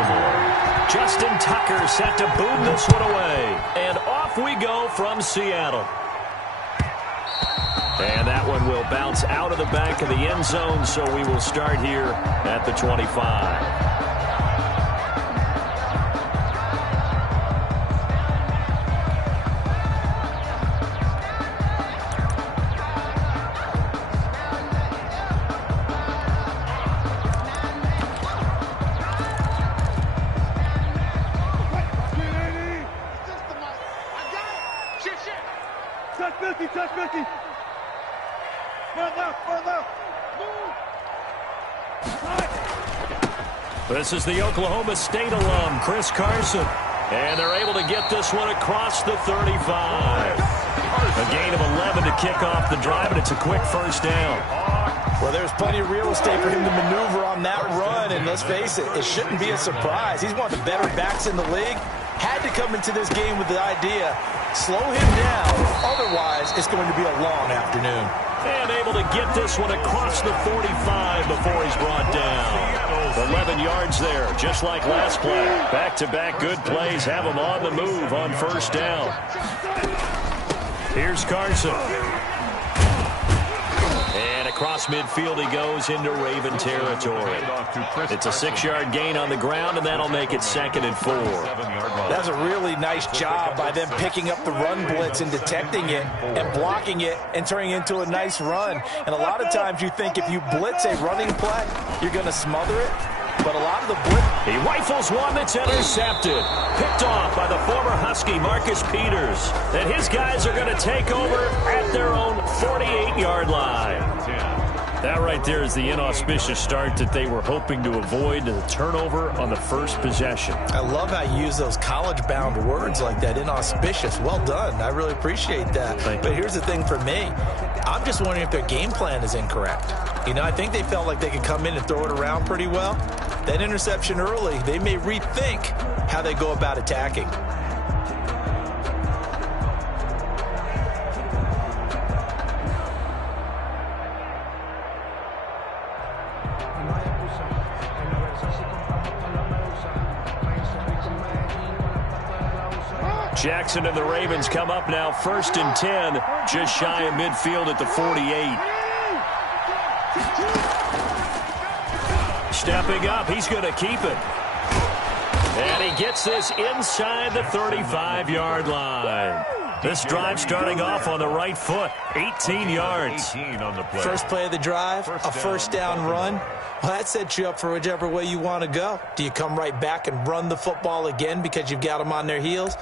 Baltimore. Justin Tucker set to boom this one away. And off we go from Seattle. And that one will bounce out of the back of the end zone, so we will start here at the 25. Touch 50. Front left. This is the Oklahoma State alum, Chris Carson. And they're able to get this one across the 35. A gain of 11 to kick off the drive, and it's a quick first down. Well, there's plenty of real estate for him to maneuver on that run, and let's face it, it shouldn't be a surprise. He's one of the better backs in the league. Had to come into this game with the idea, slow him down, otherwise it's going to be a long afternoon. And able to get this one across the 45 before he's brought down. 11 yards there, just like last play. Back-to-back good plays have him on the move on first down. Here's Carson. And across midfield he goes into Raven territory. It's a 6-yard gain on the ground, and that'll make it 2nd and 4. That's a really nice job by them picking up the run blitz and detecting it and blocking it and turning it into a nice run. And a lot of times you think if you blitz a running play, you're going to smother it. But a lot of the blitz... He rifles one that's intercepted. Picked off by the former Husky, Marcus Peters. And his guys are going to take over at their own 48-yard line. That right there is the inauspicious start that they were hoping to avoid, the turnover on the first possession. I love how you use those college-bound words like that, inauspicious. Well done. I really appreciate that. But here's the thing for me. I'm just wondering if their game plan is incorrect. You know, I think they felt like they could come in and throw it around pretty well. That interception early, they may rethink how they go about attacking. Jackson and the Ravens come up now 1st and 10, just shy of midfield at the 48. Stepping up, he's going to keep it. And he gets this inside the 35-yard line. This drive starting off on the right foot, 18 yards. First play of the drive, a first down run. Well, that sets you up for whichever way you want to go. Do you come right back and run the football again because you've got them on their heels?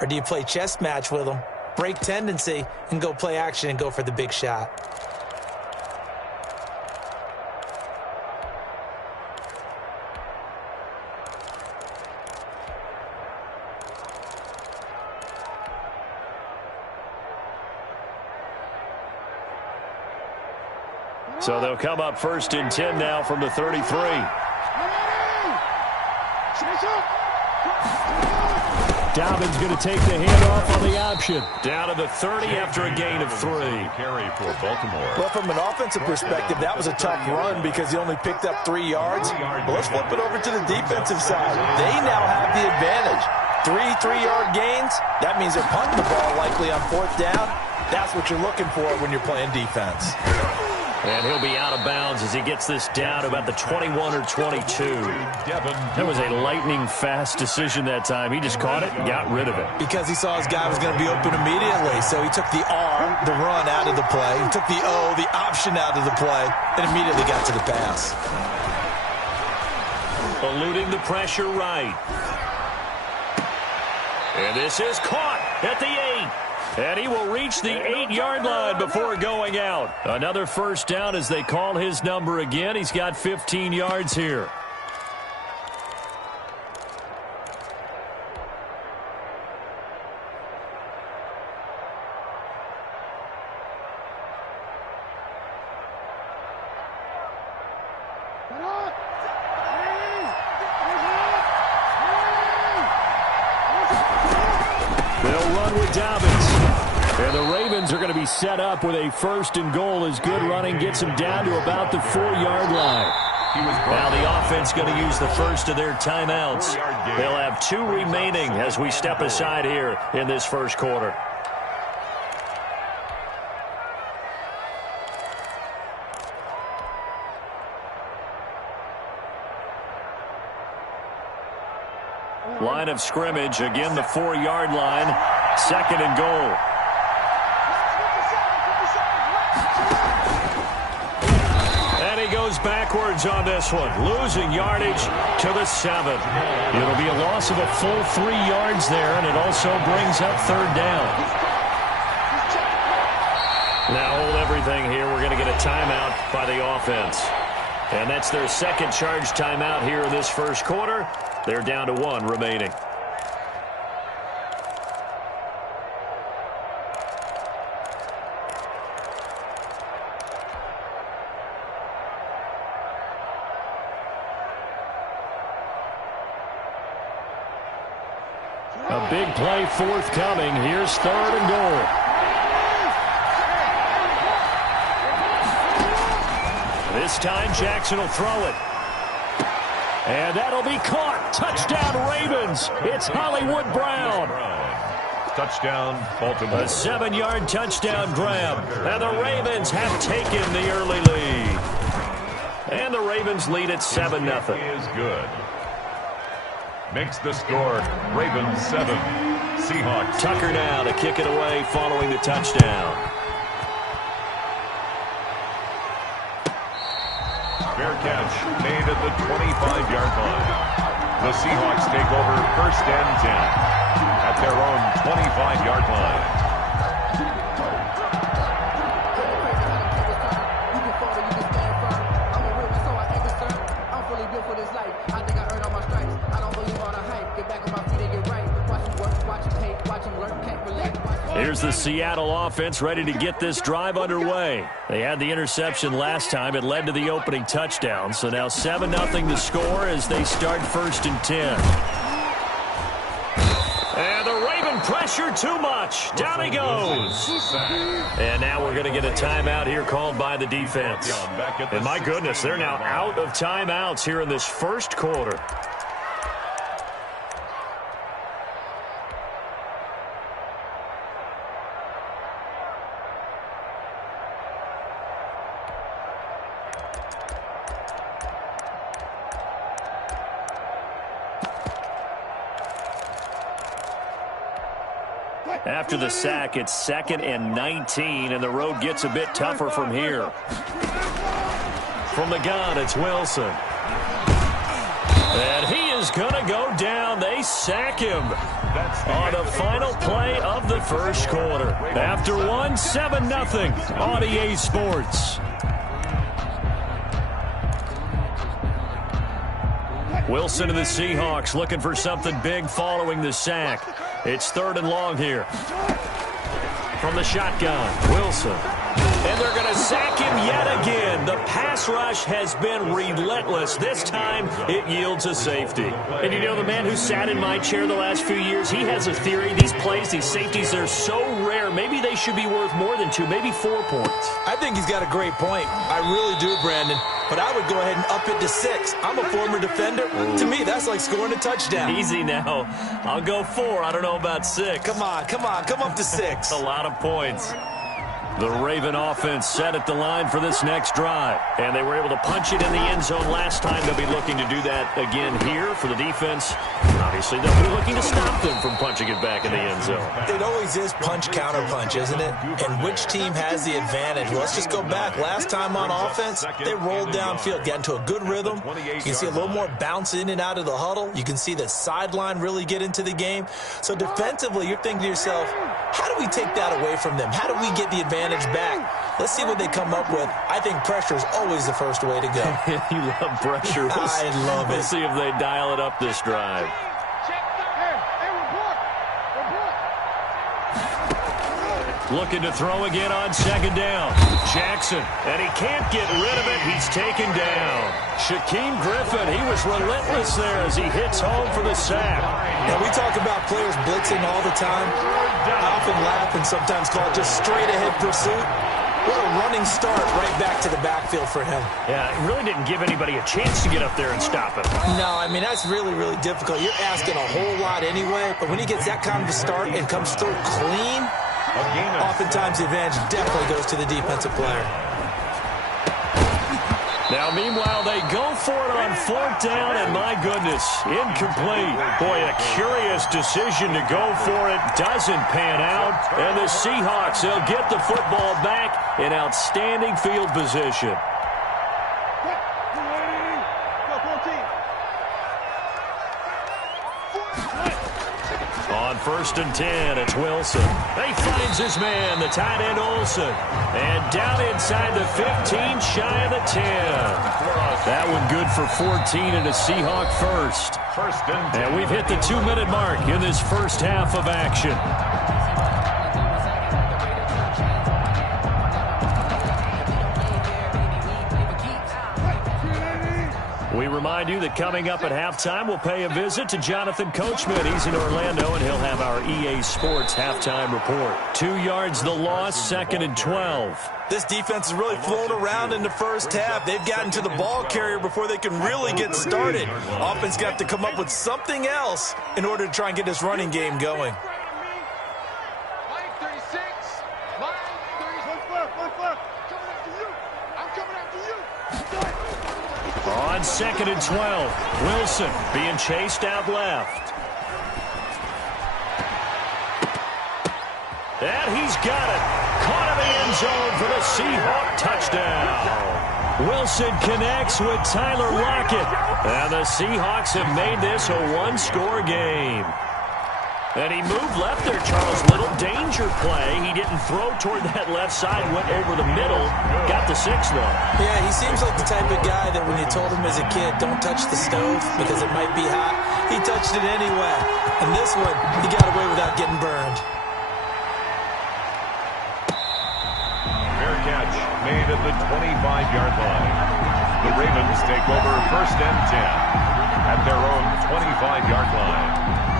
Or do you play chess match with them, break tendency, and go play action and go for the big shot? So they'll come up 1st and 10 now from the 33. Dobbins going to take the handoff on the option. Down to the 30 after a gain of 3. Carry for Baltimore. Well, from an offensive perspective, that was a tough run because he only picked up 3 yards. But let's flip it over to the defensive side. They now have the advantage. 3-3-yard gains, that means they're punting the ball likely on 4th down. That's what you're looking for when you're playing defense. And he'll be out of bounds as he gets this down to about the 21 or 22. That was a lightning-fast decision that time. He just caught it and got rid of it. Because he saw his guy was going to be open immediately, so he took the R, the run, out of the play. He took the O, the option, out of the play, and immediately got to the pass. Eluding the pressure right. And this is caught at the 8. And he will reach the 8-yard line before going out. Another first down as they call his number again. He's got 15 yards here. They'll run with Dobbins. And the Ravens are going to be set up with a 1st and goal as good running gets them down to about the 4-yard line. Now the offense going to use the first of their timeouts. They'll have 2 remaining as we step aside here in this first quarter. Line of scrimmage, again the 4-yard line, 2nd and goal. And he goes backwards on this one, losing yardage to the 7. It'll be a loss of a full 3 yards there, and it also brings up 3rd down. Now hold everything here. We're going to get a timeout by the offense. And that's their 2nd charge timeout here in this first quarter. They're down to 1 remaining. A big play forthcoming. Here's 3rd and goal. This time Jackson will throw it. And that'll be caught. Touchdown, Ravens. It's Hollywood Brown. Touchdown, Baltimore. A 7-yard touchdown grab. And the Ravens have taken the early lead. And the Ravens lead at 7-0. Is good. Makes the score Ravens 7, Seahawks. Tucker now to kick it away following the touchdown. Fair catch made at the 25-yard line. The Seahawks take over 1st and 10 at their own 25-yard line. Here's the Seattle offense ready to get this drive underway. They had the interception last time. It led to the opening touchdown. So now 7-0 to score as they start 1st and 10. And the Raven pressure too much. Down he goes. And now we're going to get a timeout here called by the defense. And my goodness, they're now out of timeouts here in this first quarter. After the sack, it's 2nd and 19, and the road gets a bit tougher from here. From the gun, it's Wilson. And he is going to go down. They sack him on the final play of the first quarter. After 7-0 on EA Sports. Wilson and the Seahawks looking for something big following the sack. It's 3rd and long here. From the shotgun, Wilson. And they're going to sack him yet again. The pass rush has been relentless. This time, it yields a safety. And you know, the man who sat in my chair the last few years, he has a theory. These plays, these safeties, they're so rare. Maybe they should be worth more than 2, maybe 4 points. I think he's got a great point. I really do, Brandon. But I would go ahead and up it to 6. I'm a former defender. Ooh. To me, that's like scoring a touchdown. Easy now. I'll go 4. I don't know about 6. Come on. Come up to 6. A lot of points. The Raven offense set at the line for this next drive. And they were able to punch it in the end zone last time. They'll be looking to do that again here for the defense. Obviously, they'll be looking to stop them from punching it back in the end zone. It always is punch-counter-punch, isn't it? And which team has the advantage? Well, let's just go back. Last time on offense, they rolled downfield, got into a good rhythm. You can see a little more bounce in and out of the huddle. You can see the sideline really get into the game. So defensively, you're thinking to yourself, how do we take that away from them? How do we get the advantage back? Let's see what they come up with. I think pressure is always the first way to go. You love pressure. I love it. We'll see if they dial it up this drive. Looking to throw again on 2nd down. Jackson, and he can't get rid of it. He's taken down. Shaquem Griffin, he was relentless there as he hits home for the sack. Now, we talk about players blitzing all the time. I often laugh and sometimes call it just straight-ahead pursuit. What a running start right back to the backfield for him. Yeah, it really didn't give anybody a chance to get up there and stop him. No, I mean, that's really, really difficult. You're asking a whole lot anyway, but when he gets that kind of a start and comes through clean, oftentimes the advantage definitely goes to the defensive player. Now, meanwhile, they go for it on 4th down, and my goodness, incomplete. Boy, a curious decision to go for it. Doesn't pan out. And the Seahawks, they'll get the football back in outstanding field position. On 1st and 10, it's Wilson. He finds his man, the tight end Olsen. And down inside the 15, shy of the 10. That one good for 14 and a Seahawk first. And we've hit the 2-minute mark in this first half of action. We remind you that coming up at halftime, we'll pay a visit to Jonathan Coachman. He's in Orlando, and he'll have our EA Sports halftime report. 2 yards the loss, 2nd and 12. This defense has really flown around in the first half. They've gotten to the ball carrier before they can really get started. Offense got to come up with something else in order to try and get this running game going. On 2nd and 12, Wilson being chased out left. And he's got it. Caught in the end zone for the Seahawk touchdown. Wilson connects with Tyler Lockett. And the Seahawks have made this a one-score game. And he moved left there, Charles. Little danger play. He didn't throw toward that left side, went over the middle. Got the 6, though. Yeah, he seems like the type of guy that when you told him as a kid, don't touch the stove because it might be hot, he touched it anyway. And this one, he got away without getting burned. Fair catch made at the 25-yard line. The Ravens take over 1st and 10 at their own 25-yard line.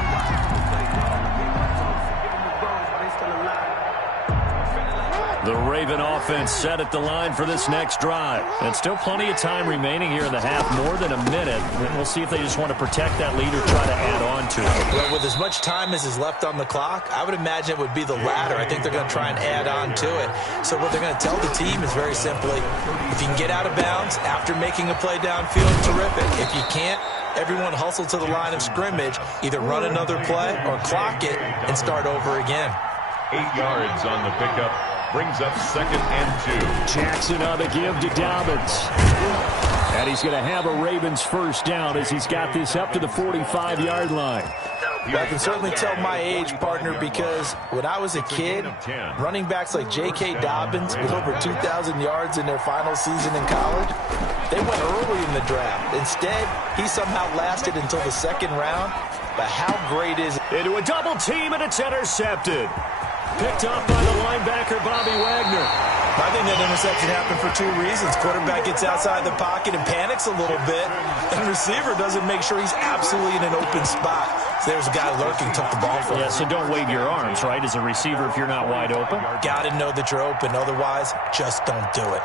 The Raven offense set at the line for this next drive. And still plenty of time remaining here in the half, more than a minute. We'll see if they just want to protect that lead or try to add on to it. Well, with as much time as is left on the clock, I would imagine it would be the latter. I think they're going to try and add on to it. So what they're going to tell the team is very simply, if you can get out of bounds after making a play downfield, terrific. If you can't, everyone hustle to the line of scrimmage, either run another play or clock it and start over again. 8 yards on the pickup. Brings up 2nd and 2. Jackson on the give to Dobbins. And he's going to have a Ravens first down as he's got this up to the 45-yard line. I can certainly tell my age, partner, because when I was a kid, running backs like J.K. Dobbins with over 2,000 yards in their final season in college, they went early in the draft. Instead, he somehow lasted until the 2nd round. But how great is it? Into a double team, and it's intercepted. Picked up by the linebacker, Bobby Wagner. I think that interception happened for 2 reasons. Quarterback gets outside the pocket and panics a little bit, and receiver doesn't make sure he's absolutely in an open spot. So there's a guy lurking, took the ball from him. Yeah, so don't wave your arms, right, as a receiver if you're not wide open? Got to know that you're open. Otherwise, just don't do it.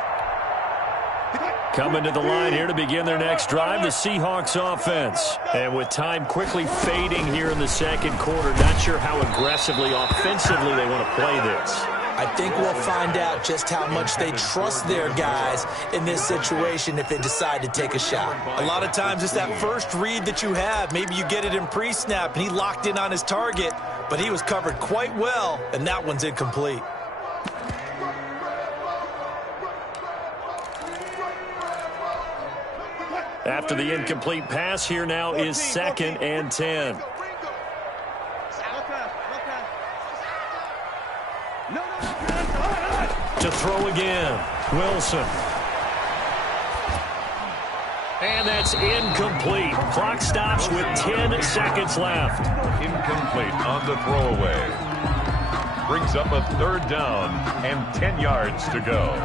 Coming to the line here to begin their next drive, the Seahawks offense. And with time quickly fading here in the 2nd quarter, not sure how aggressively, offensively they want to play this. I think we'll find out just how much they trust their guys in this situation if they decide to take a shot. A lot of times it's that first read that you have. Maybe you get it in pre-snap and he locked in on his target, but he was covered quite well, and that one's incomplete. After the incomplete pass, here now is 2nd and 10. To throw again, Wilson. And that's incomplete. Clock stops with 10 seconds left. Incomplete on the throwaway. Brings up a 3rd down and 10 yards to go.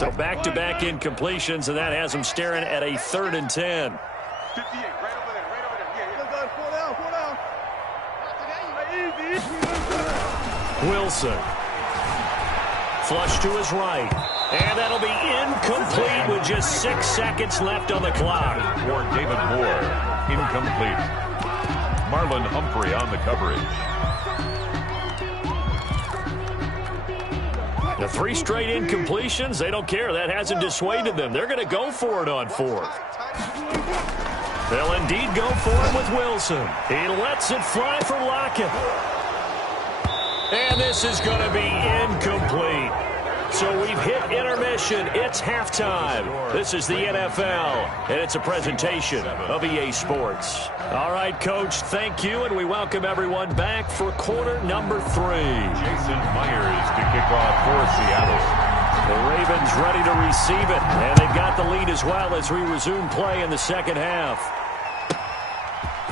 So back-to-back incompletions, and that has them staring at a 3rd and 10. 58, right over there, right over there. Yeah. 4 down. Wilson. Flush to his right. And that'll be incomplete with just 6 seconds left on the clock. For David Moore, incomplete. Marlon Humphrey on the coverage. The 3 straight incompletions, they don't care. That hasn't dissuaded them. They're going to go for it on 4th. They'll indeed go for it with Wilson. He lets it fly for Lockett. And this is going to be incomplete. So we've hit intermission. It's halftime. This is the NFL, and it's a presentation of EA Sports. All right, Coach, thank you, and we welcome everyone back for quarter number 3. Jason Myers to kick off for Seattle. The Ravens ready to receive it, and they've got the lead as well as we resume play in the second half.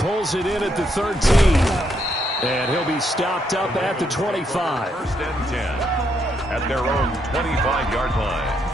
Pulls it in at the 13, and he'll be stopped up at the 25. 1st and 10. At their own 25-yard line.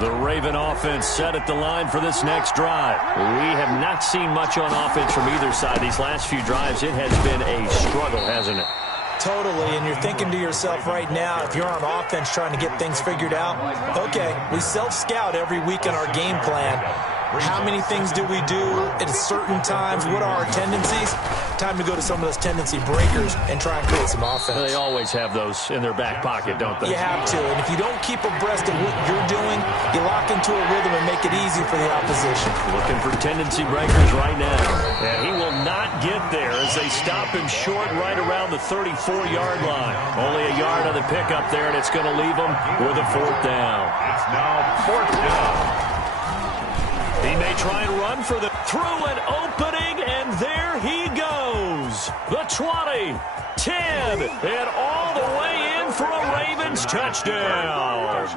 The Raven offense set at the line for this next drive. We have not seen much on offense from either side. These last few drives, it has been a struggle, hasn't it? Totally, and you're thinking to yourself right now, if you're on offense trying to get things figured out, okay, we self-scout every week in our game plan. How many things do we do at certain times? What are our tendencies? Time to go to some of those tendency breakers and try and create some offense. They always have those in their back pocket, don't they? You have to, and if you don't keep abreast of what you're doing, you lock into a rhythm and make it easy for the opposition. Looking for tendency breakers right now. And he will not get there as they stop him short right around the 34-yard line. Only a yard on the pickup there, and it's going to leave him with a 4th down. It's now 4th down. He may try and run for the through an opening, and there he goes. The 20, 10, and all the way in for a Ravens touchdown.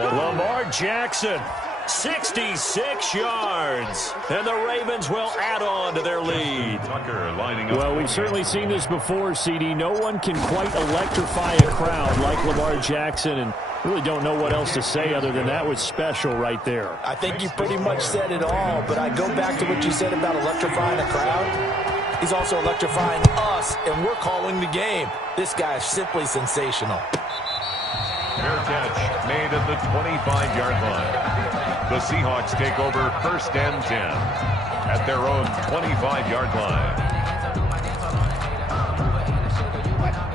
Lamar Jackson, 66 yards, and the Ravens will add on to their lead. Tucker lining up. Well, we've certainly seen this before, CD. No one can quite electrify a crowd like Lamar Jackson, and really don't know what else to say other than that was special right there. I think you pretty much said it all, but I go back to what you said about electrifying a crowd. He's also electrifying us, and we're calling the game. This guy is simply sensational. Fair catch made at the 25-yard line. The Seahawks take over 1st and 10 at their own 25-yard line.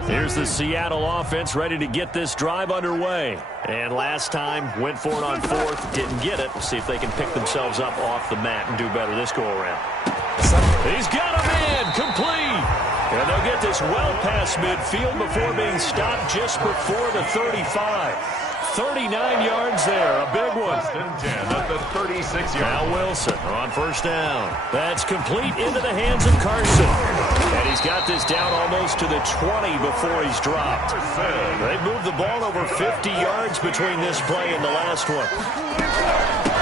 Here's the Seattle offense ready to get this drive underway. And last time, went for it on 4th, didn't get it. We'll see if they can pick themselves up off the mat and do better this go-around. He's got a man, complete. And they'll get this well past midfield before being stopped just before the 35. 39 yards there, a big one. 1st and 10 at the 36-yard line. Now Wilson on 1st down. That's complete into the hands of Carson. And he's got this down almost to the 20 before he's dropped. They've moved the ball over 50 yards between this play and the last one.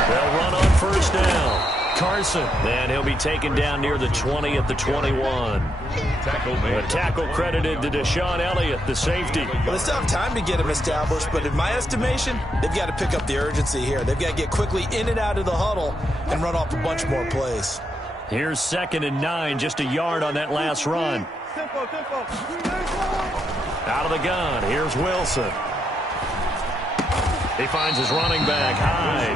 They'll run on 1st down. Carson, and he'll be taken down near the 20 at the 21. A tackle credited to Deshaun Elliott, the safety. Well, they still have time to get him established, but in my estimation, they've got to pick up the urgency here. They've got to get quickly in and out of the huddle and run off a bunch more plays. Here's 2nd and 9, just a yard on that last run. Out of the gun, here's Wilson. He finds his running back, Hyde.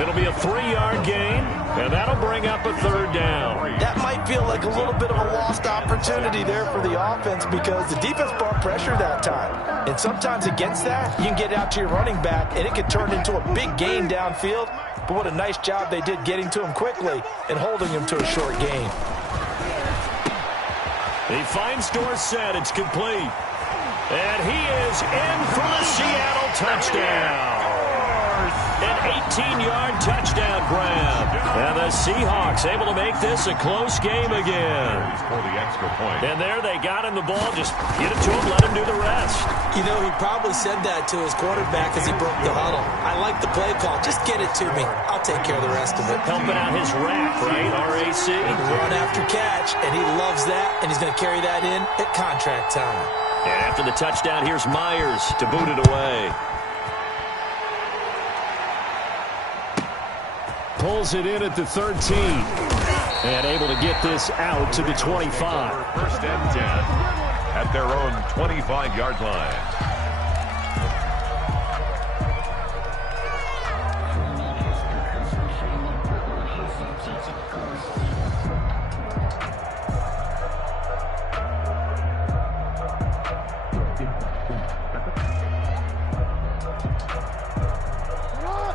It'll be a 3-yard gain, and that'll bring up a 3rd down. That might feel like a little bit of a lost opportunity there for the offense because the defense brought pressure that time. And sometimes against that, you can get out to your running back, and it can turn into a big gain downfield. But what a nice job they did getting to him quickly and holding him to a short gain. He finds Dorsett. It's complete. And he is in for the Seattle touchdown. An 18-yard touchdown grab. And the Seahawks able to make this a close game again. For the extra point. And there they got him the ball. Just get it to him, let him do the rest. You know, he probably said that to his quarterback as he broke the huddle. I like the play call. Just get it to me. I'll take care of the rest of it. Helping out his rack, right? RAC. Run after catch, and he loves that, and he's going to carry that in at contract time. And after the touchdown, here's Myers to boot it away. Pulls it in at the 13. And able to get this out to the 25. First and 10 at their own 25-yard line.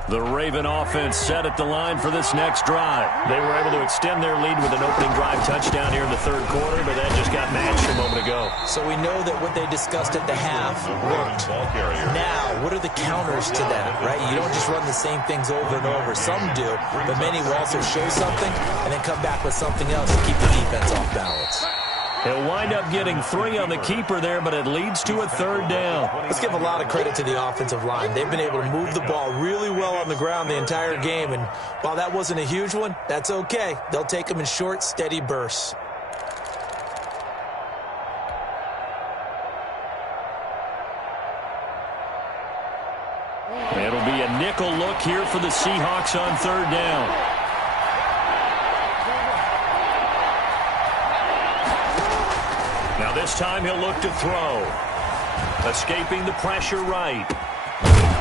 The Raven offense set at the line for this next drive. They were able to extend their lead with an opening drive touchdown here in the third quarter, but that just got matched a moment ago. So we know that what they discussed at the half worked. Now, what are the counters to that, right? You don't just run the same things over and over. Some do, but many will also show something and then come back with something else to keep the defense off balance. He'll wind up getting 3 on the keeper there, but it leads to a third down. Let's give a lot of credit to the offensive line. They've been able to move the ball really well on the ground the entire game, and while that wasn't a huge one, that's okay. They'll take them in short, steady bursts. It'll be a nickel look here for the Seahawks on third down. Now this time he'll look to throw. Escaping the pressure right.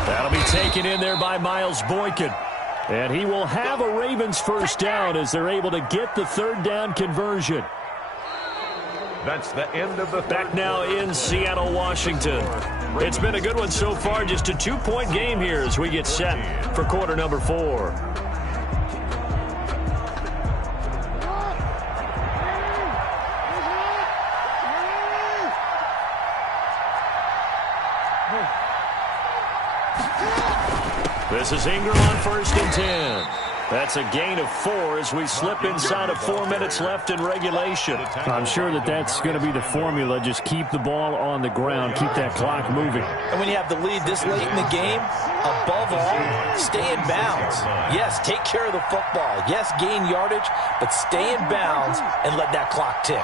That'll be taken in there by Miles Boykin. And he will have a Ravens first down as they're able to get the third down conversion. That's the end of the Back now in Seattle, Washington. It's been a good one so far. Just a 2-point game here as we get set for quarter number 4. This is Ingram on first and 10. That's a gain of 4 as we slip inside of 4 minutes left in regulation. I'm sure that that's going to be the formula. Just keep the ball on the ground. Keep that clock moving. And when you have the lead this late in the game, above all, stay in bounds. Yes, take care of the football. Yes, gain yardage, but stay in bounds and let that clock tick.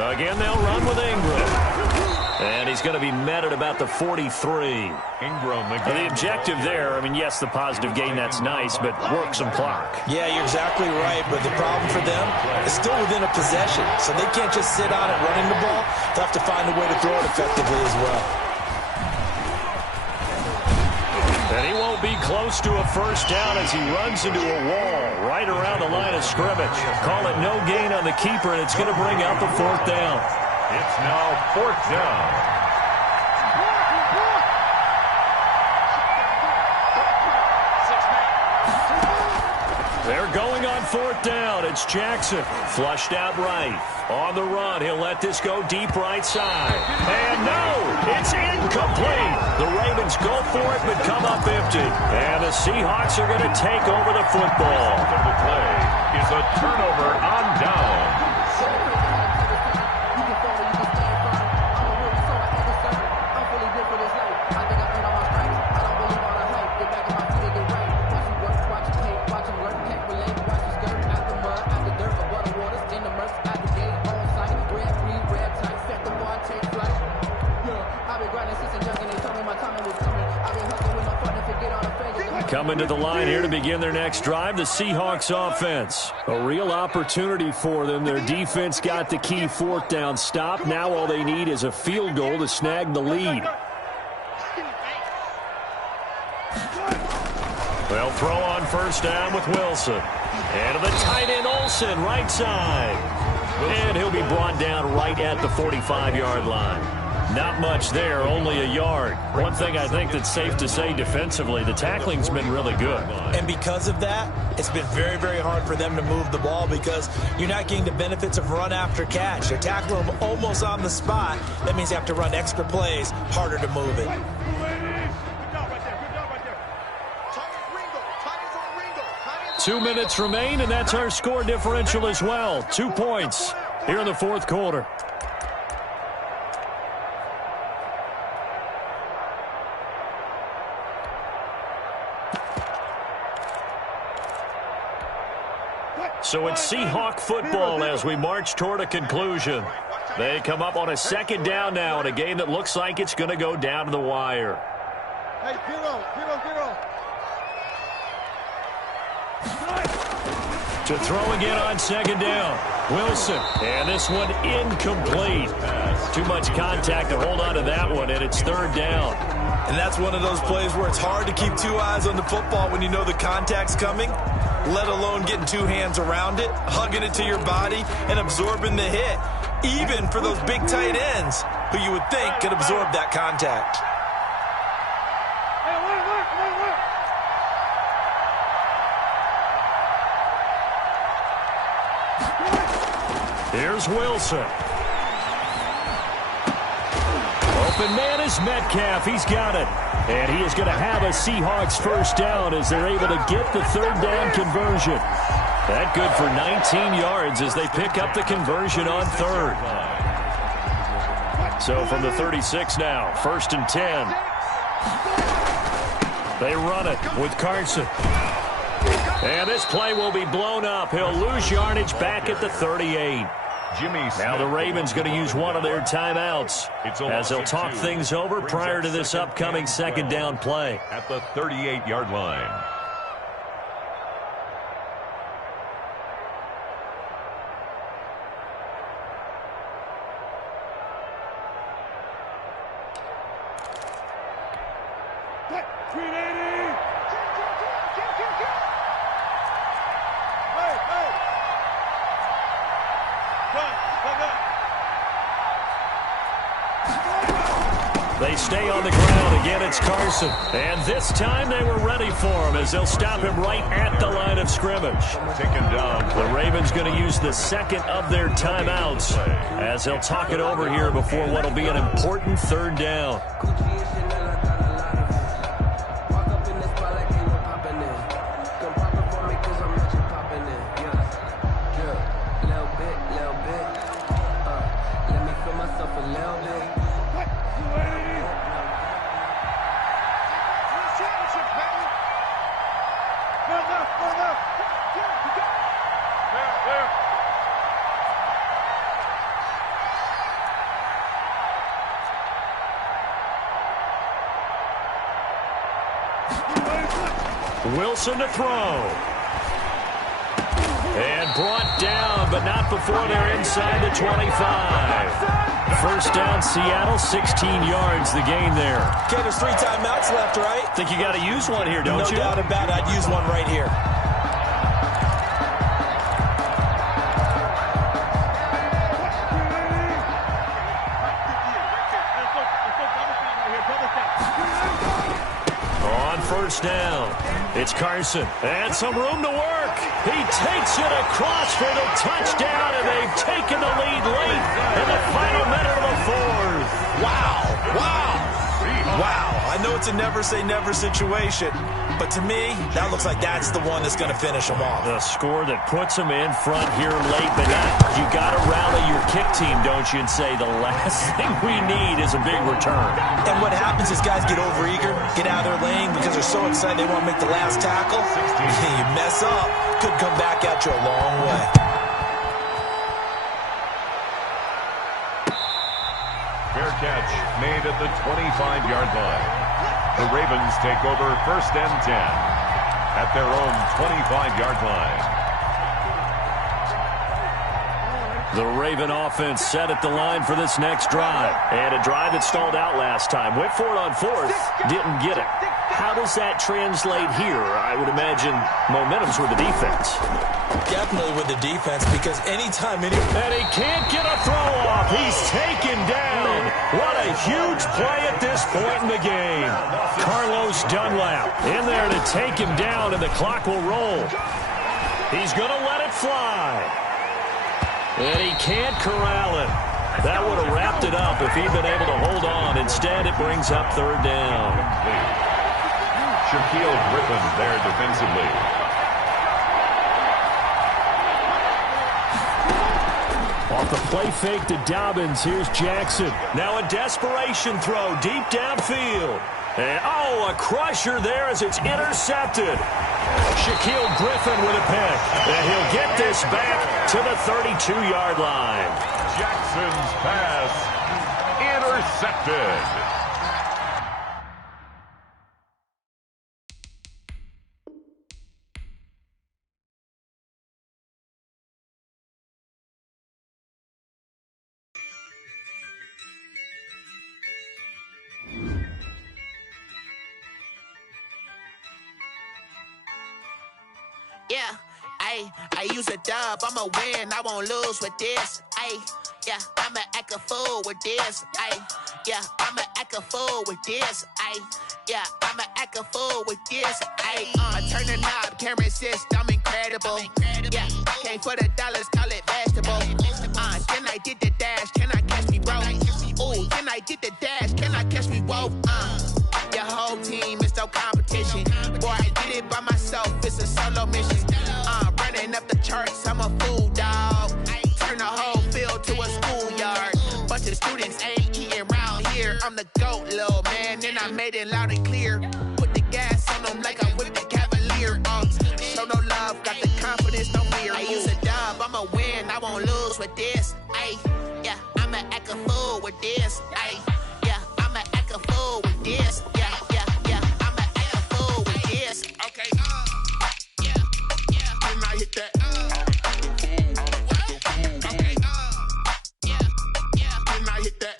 Again, they'll run with Ingram. And he's going to be met at about the 43. Ingram. The objective there, I mean, yes, the positive gain, that's nice, but work some clock. Yeah, you're exactly right, but the problem for them is still within a possession, so they can't just sit on it running the ball. They'll have to find a way to throw it effectively as well. And he won't be close to a first down as he runs into a wall right around the line of scrimmage. Call it no gain on the keeper, and it's going to bring out the fourth down. It's now fourth down. They're going on fourth down. It's Jackson. Flushed out right. On the run, he'll let this go deep right side. And no, it's incomplete. The Ravens go for it, but come up empty. And the Seahawks are going to take over the football. The play is a turnover on down. Coming to the line here to begin their next drive, the Seahawks offense. A real opportunity for them. Their defense got the key fourth down stop. Now all they need is a field goal to snag the lead. They'll throw on first down with Wilson. And to the tight end Olsen, right side. And he'll be brought down right at the 45-yard line. Not much there, only a yard. One thing I think that's safe to say defensively, the tackling's been really good. And because of that, it's been very, very hard for them to move the ball because you're not getting the benefits of run after catch. They're tackling them almost on the spot. That means you have to run extra plays, harder to move it. 2 minutes remain, and that's our score differential as well. 2 points here in the fourth quarter. So it's Seahawk football as we march toward a conclusion. They come up on a second down now in a game that looks like it's going to go down to the wire. Hey, zero. To throw again on second down. Wilson. And this one incomplete. Too much contact to hold on to that one, and it's third down. And that's one of those plays where it's hard to keep two eyes on the football when you know the contact's coming, let alone getting two hands around it, hugging it to your body, and absorbing the hit, even for those big tight ends who you would think could absorb that contact. Here's Wilson. Open man is Metcalf. He's got it. And he is going to have a Seahawks first down as they're able to get the third down conversion. That good for 19 yards as they pick up the conversion on third. So from the 36 now, 1st and 10. They run it with Carson. And this play will be blown up. He'll lose yardage back at the 38. Now the Ravens going to use one of their timeouts as they'll talk things over prior to this upcoming second down play. At the 38-yard line. They stay on the ground. Again, it's Carson. And this time they were ready for him as they'll stop him right at the line of scrimmage. Taken down. The Ravens going to use the second of their timeouts as they'll talk it over here before what will be an important third down. Wilson to throw. And brought down, but not before they're inside the 25. First down, Seattle, 16 yards the gain there. Okay, there's 3 timeouts left, right? Think you got to use one here, don't you? No doubt about it. I'd use one right here. First down. It's Carson. And some room to work. He takes it across for the touchdown, and they've taken the lead late in the final minute of the fourth. Wow. Wow. I know it's a never-say-never situation, but to me, that looks like that's the one that's going to finish them off. The score that puts them in front here late, but you got to rally your kick team, don't you, and say the last thing we need is a big return. And what happens is guys get overeager, get out of their lane because they're so excited they want to make the last tackle. You mess up, could come back at you a long way. Fair catch made at the 25-yard line. The Ravens take over 1st and 10 at their own 25-yard line. The Raven offense set at the line for this next drive. And a drive that stalled out last time. Went for it on 4th, didn't get it. How does that translate here? I would imagine momentum's with the defense. Definitely with the defense because anytime... And he can't get a throw off. He's taken down. What a huge play at this point in the game. Carlos Dunlap in there to take him down, and the clock will roll. He's going to let it fly. And he can't corral it. That would have wrapped it up if he'd been able to hold on. Instead, it brings up third down. Shaquille Griffin there defensively. Off the play fake to Dobbins, here's Jackson. Now a desperation throw deep downfield. And, oh, a crusher there as it's intercepted. Shaquille Griffin with a pick. And he'll get this back to the 32-yard line. Jackson's pass intercepted. Yeah, I use a dub, I'ma win, I won't lose with this. Yeah, I'ma act a fool with this. Yeah, I'ma act a fool with this. Yeah, I'ma act a fool with this. I turn the knob, can't resist, I'm incredible. Yeah, came for the dollars, call it vegetable. Then I did the dash, can I catch me, bro? Ooh, then I did the dash, can I catch me, whoa? Your whole team is no competition. Boy, I did it by myself, it's a solo mission. Running up the charts, I'm a fool, dog. Turn the whole field to a schoolyard. Bunch of students ain't eating round here. I'm the GOAT, little man, and I made it loud and clear. Put the gas on them like I whipped the Cavalier. Show no love, got the confidence, no fear. I use a dub, I'ma win, I won't lose with this. Yeah, I'ma act a fool with this. Yeah, I'ma act a fool with this. Yeah, I'ma act a fool with this. Okay. Then I hit that. Okay. Then I hit that.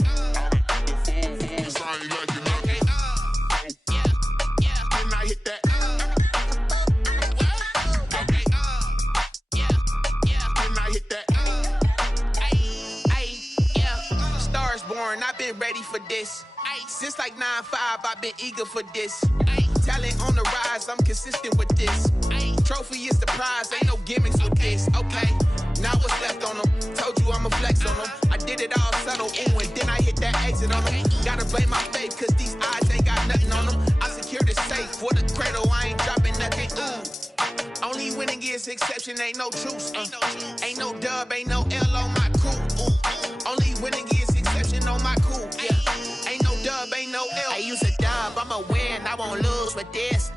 Cause I ain't like it nothing. Then I hit that. Okay. Then I hit that. Yeah. Stars born, I've been ready for this. Since like 9-5, I've been eager for this. Talent on the rise, I'm consistent with this. Trophy is the prize, ain't no gimmicks with this. Okay, now what's left on them? Told you I'ma flex on them. I did it all subtle, ooh, and then I hit that exit on them. Gotta blame my faith, cause these odds ain't got nothing on them. I secured the safe for the cradle, I ain't dropping nothing, ooh. Only winning is exception, ain't no truce. Ain't no dub, ain't no L on my crew. Ooh. Only winning is exception on my crew. Yeah. Ain't no dub, ain't no L. I use a dub, I'ma win, I won't lose with this.